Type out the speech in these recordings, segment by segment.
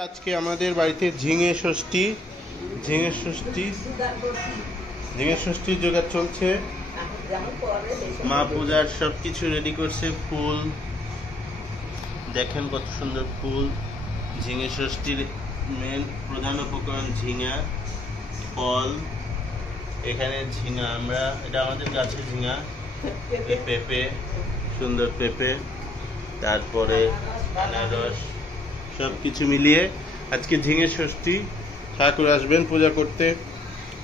আজকে আমাদের বাড়িতে ঝিঙে ষষ্ঠী জোগাড় চলছে। মা পূজার সবকিছু রেডি করছে। ফুল দেখেন কত সুন্দর ফুল। ঝিঙে ষষ্ঠীর মেন প্রধান উপকরণ ঝিঙা, ফল। এখানে ঝিঙা, এটা আমাদের গাছের ঝিঙা, পেঁপে, সুন্দর পেঁপে, তারপরে আনারস, সবকিছু মিলিয়ে আজকে ঝিঙে ষষ্ঠী। ঠাকুর আসবেন পূজা করতে।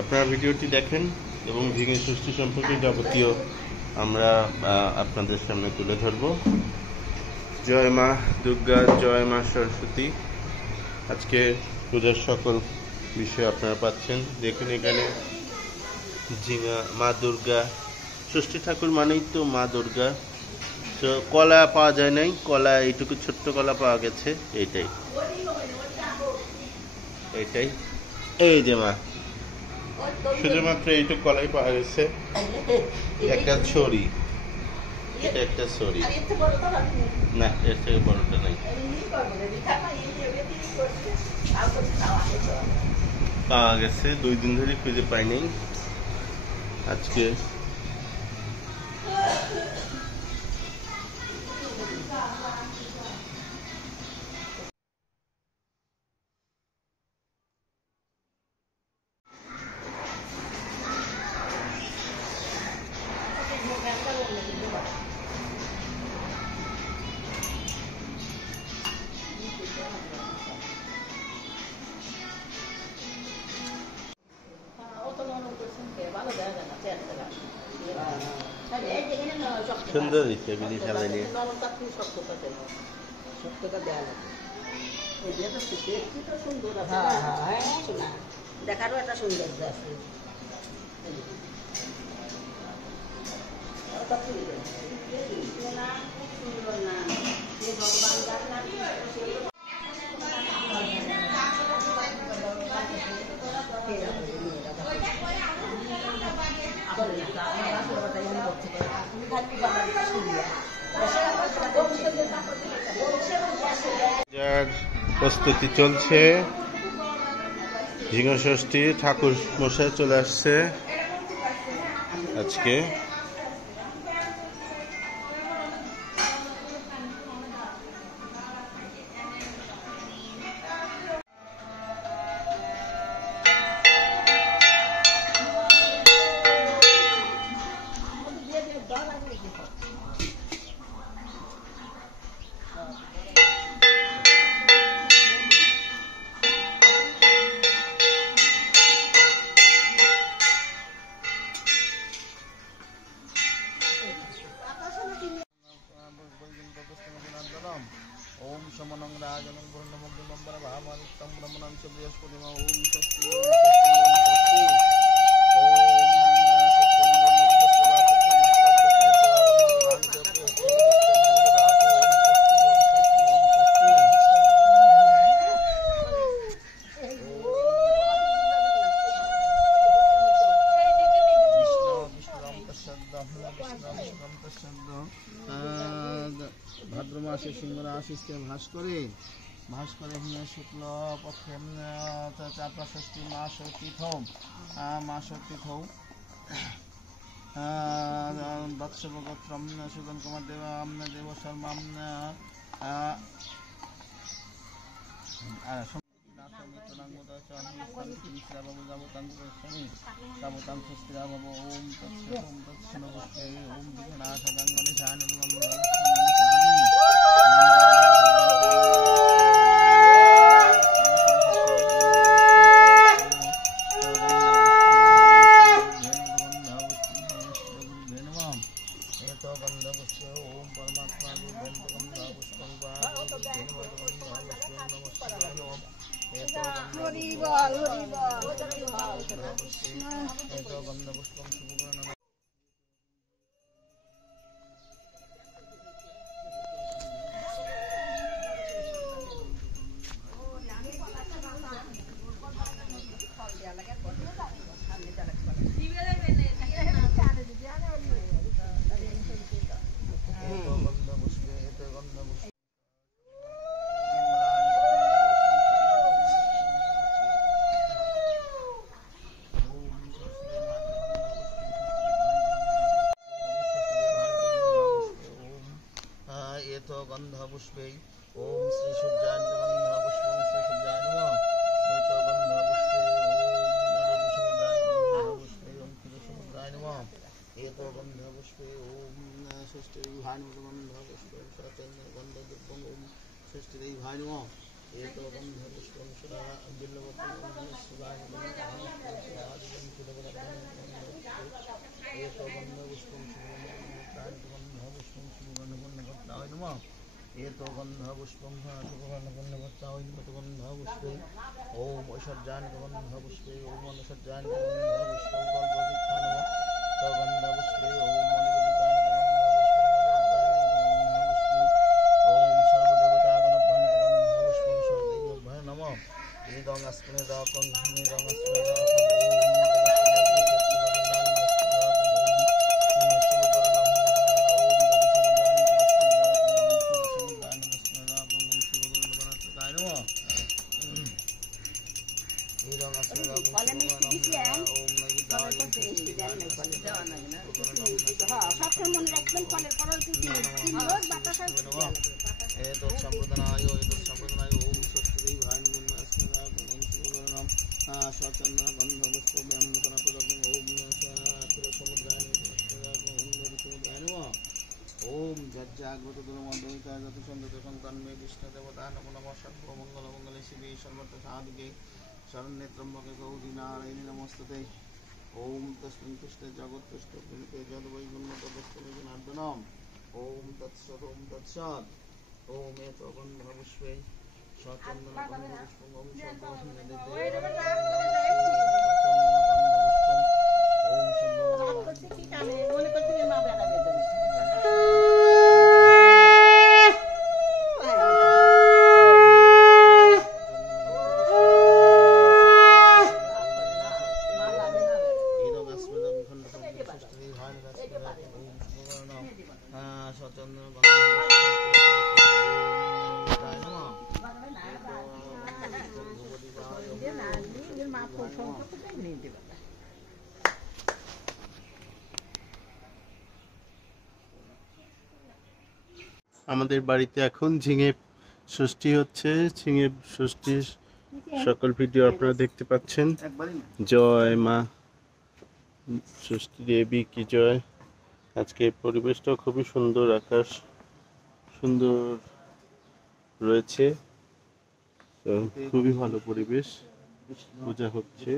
আপনারা ভিডিওটি দেখেন এবং ঝিঙে ষষ্ঠী সম্পর্কে যাবতীয় আমরা আপনাদের সামনে তুলে ধরব। জয় মা দুর্গা, জয় মা সরস্বতী। আজকে পূজার সকল বিষয় আপনারা পাচ্ছেন। দেখুন এখানে ঝিঙা, মা দুর্গা, ষষ্ঠী ঠাকুর মানেই তো মা দুর্গা। তো কলা পাওয়া যায় নাই, কলা এইটুকু ছোট্ট কলা পাওয়া গেছে। এইটাই এই যে মা, শুধুমাত্র এইটুকু কলাই পাওয়া গেছে। একটা ছড়ি, এটা একটা ছড়ি না, এর থেকে বড়টা নাই পাওয়া গেছে। 2 দিন ধরে খুঁজে পাই নাই। আজকে সুন্দর দিচ্ছে বিধি সাজাই নিয়ে। দেখারও একটা সৌন্দর্য আছে। প্রস্তুতি চলছে। ঝিঙে ষষ্ঠী, ঠাকুর মশাই চলে আসছে আজকে। ओम शमनं राजनं पूर्णमग्निमंबर भामादित्यं ब्रह्मणं च बृहस्पतिमा ओम स्वस्ति भाद्र मासे सिंह राशि भास करे शुक्ल पक्षे चापा षष्ठी मास तीथौ दक्षव गोत्रम सुगन कुमार देव शर्मा पुष्पे ओम श्री सूर्याय नमः पुष्पं श्री सूर्याय नमः एतो गंध पुष्पे ओम पुष्पे ओम श्री समुद्राय नमः एतो गंध पुष्पे ओम षष्ठी भाय नमः पुष्पे सचंद गंध दुर्गम ओम षष्ठी भाय नमः एतो गंध पुष्पं सदा बिल्लवती शिवाय नमः आदिगं सुदवरं एतो गंध पुष्पं शुभगन्धपुष्पं नमः एतो गंध पुष्पं शुभगन्धपुष्पे ओम षड्जान गंध पुष्पे ओम षड्जान गंध पुष्पे तो गंध पुष्पे ओम ओम सर्वदेवता गणभ्यं पुष्पं सर्वदेवभ्य नमः एतं अस्मै दाकं निरं अस्मै शरण्ये त्र्यंबके गौरी नारायणी नमोस्तुते ओम तस्मिन् तुष्टे जगत्तुष्टे प्रणीते जद्वैकुण्ठपदस्ते जनार्दनम् ओम तत्सत् ओम एतो गन्ध पुष्पे सचन्दन गन्ध पुष्पं ओम আমাদের বাড়িতে এখন ঝিঙে ষষ্ঠী হচ্ছে। ঝিঙে ষষ্ঠীর সকল ভিডিও আপনারা দেখতে পাচ্ছেন। জয় মা ষষ্ঠী দেবী কি জয়। আজকে পরিবেশটা খুবই সুন্দর, আকাশ সুন্দর রয়েছে, তো খুবই ভালো পরিবেশ। পূজা হচ্ছে।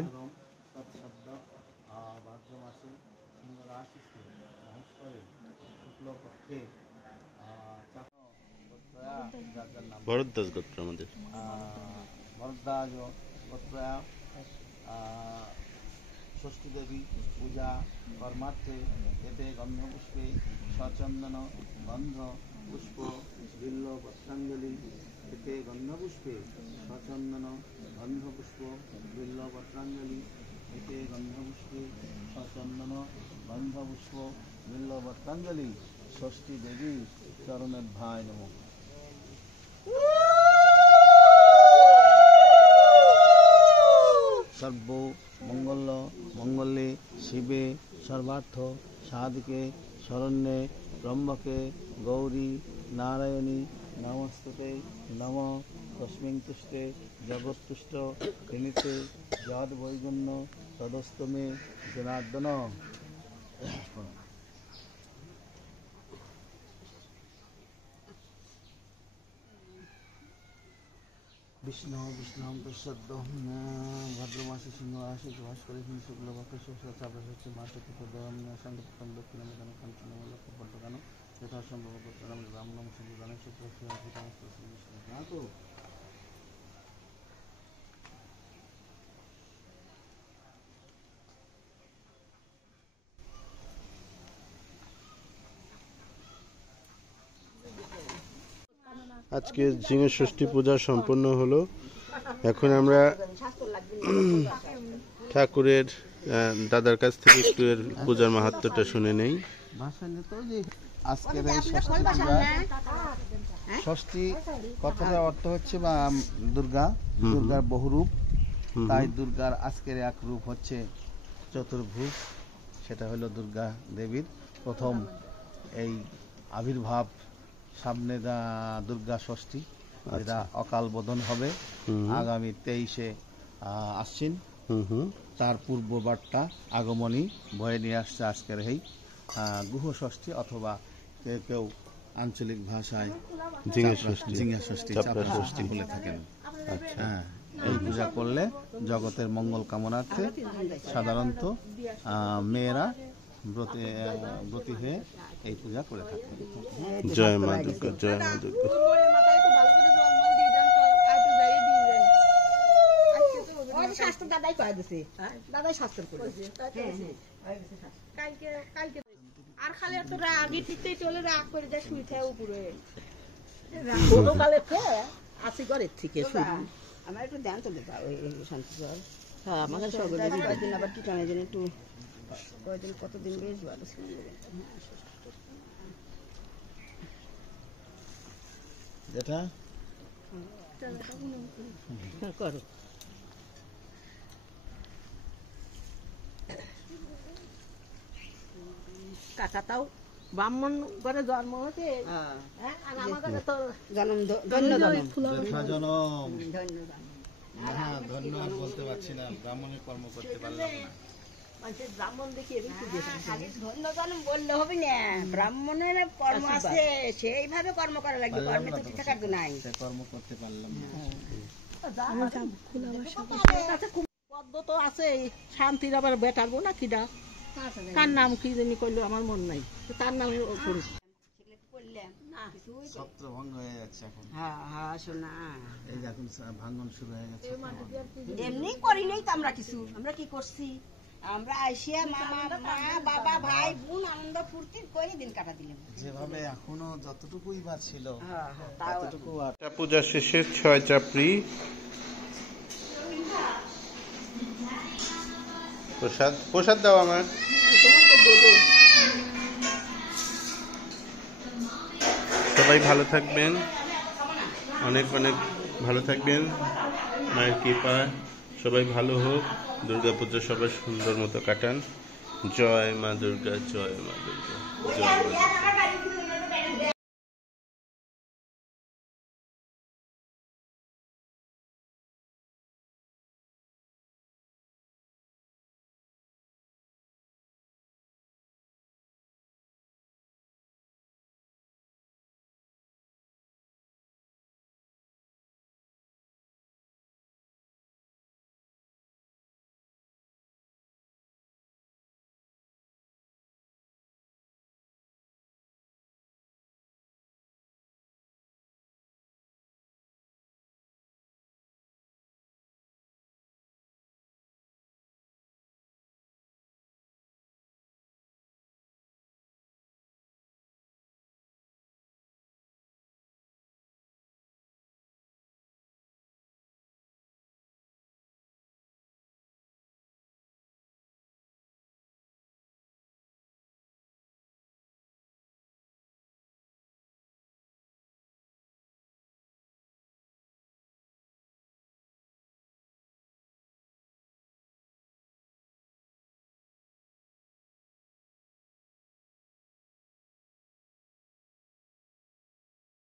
ভরদ্বাজ গোত্র আমাদের ভরদ্বাজ গোত্রা ষষ্ঠী দেবী পূজা কর্মার্থে এতে গন্ধপুষ্পে সচন্দন গন্ধ পুষ্প বিল্ল পত্রাঞ্জলি এতে গন্ধপুষ্পে সচন্দন গন্ধ পুষ্প বিল্ল পত্রাঞ্জলি এতে গন্ধপুষ্পে সচন্দন গন্ধ পুষ্প বিল্ল পত্রাঞ্জলি ষষ্ঠী দেবী চরণেভ্যায় নমঃ। सर्व मंगल मंगले शिवे सर्वार्थ साधके शरण्ये त्र्यंबके गौरी नारायणी नमस्तुते नम तस्मिन् तुष्टे जगत्तुष्ट प्रणीते यद् वैगुण्य तदस्तु मे जनार्दन। विष्णु विष्णु प्रसद्ध भद्रमासी सिंहराशि भास्कर शुक्लपक्ष चापे मार्चति प्रदम संगतम दक्षिणम कंचनमल पट्टगान यथा संभव पुत्रम रामनम संगीतान शुक्ल আজকে ঝিঙে ষষ্ঠী পূজা সম্পন্ন হলো। এখন আমরা ঠাকুরের দাদার কাছ থেকে একটু এর পূজার মাহাত্ম্যটা শুনে নেই। আজকের এই ষষ্ঠী পূজা, ষষ্ঠী কথাটার অর্থ হচ্ছে বা দুর্গার বহুরূপ, তাই দুর্গার আজকের এক রূপ হচ্ছে চতুর্ভুজ, সেটা হলো দুর্গা দেবীর প্রথম এই আবির্ভাব সামনে দুর্গা ষষ্ঠী, আচ্ছা। যেটা অকাল বোধন হবে হুম। আগামী 23শে আশ্বিন। তার পূর্ববারটা আগমনী বয়ে নিয়ে আসছে আজকের এই গুহ ষষ্ঠী, অথবা কেউ কেউ আঞ্চলিক ভাষায় ঝিঙা ষষ্ঠী, চাপড়া ষষ্ঠী বলে থাকেন। আচ্ছা। হ্যাঁ, এই পূজা করলে জগতের মঙ্গল কামনার্থে সাধারণত মেয়েরা ব্রতী হয়ে এই পূজা করে থাকেন। জয় মা দুর্গা, জয় মা দুর্গা। স্বাস্থ্য দাদাই করে দিছে, দাদাই স্বাস্থ্য করে আর খালি এত রাগি ঠিকই চলে রাগ করে যায় শুই থাকে উপরে। ছোটকালে আসি ঘরের থেকে আমার একটু দেন তো দেবা ওই শান্তি জ্বর। হ্যাঁ, আমাদের সকলে কয়েকদিন আবার টিটানের জন্য একটু কয়েকদিন কতদিন বেশ ভালো ছিল। যেটা করো কাকাটাও ব্রাহ্মণ ঘরে জন্ম হতে আর আমার ঘরে তো জনম ধন্য জনম যথা জনম। ধন্য জনম। হ্যাঁ, ধন্যবাদ বলতে পারছি না, ব্রাহ্মণের কর্ম করতে পারলাম না। মানুষের ব্রাহ্মণ দেখে বেশি খালি ধন্য জনম বললে হবে না, ব্রাহ্মণের কর্ম আছে, সেইভাবে কর্ম করা লাগবে, কর্মে তো থাকার তো নাই। সে কর্ম করতে পারলাম না। পদ্ম তো আছে, শান্তির আবার বেটাবো না কিডা, কার নাম কি জানি কইলো আমার মন নাই, তার নামে করি। ছত্রভঙ্গ হয়ে যাচ্ছে এখন। হ্যাঁ হ্যাঁ, শোনা এই যে এখন ভাঙন শুরু হয়ে গেছে। এমনি করি নাই তো আমরা কিছু, আমরা কি করছি, আমরা আইসিয়া মামা মা বাবা ভাই বোন আনন্দ ফুর্তি করে দিন কাটা দিলাম। যেভাবে এখনো যতটুকুই বা ছিল হ্যাঁ হ্যাঁ, তাও ততটুকু আর পূজা শেষে 6 চাপড়ি প্রসাদ, প্রসাদ দাও আমার। সবাই ভালো থাকবেন, অনেক অনেক ভালো থাকবেন, মায়ের কৃপা সবাই ভালো হোক, দুর্গাপূজা সবাই সুন্দর মতো কাটান। জয় মা দুর্গা, জয় মা দুর্গা, জয় মা দুর্গা।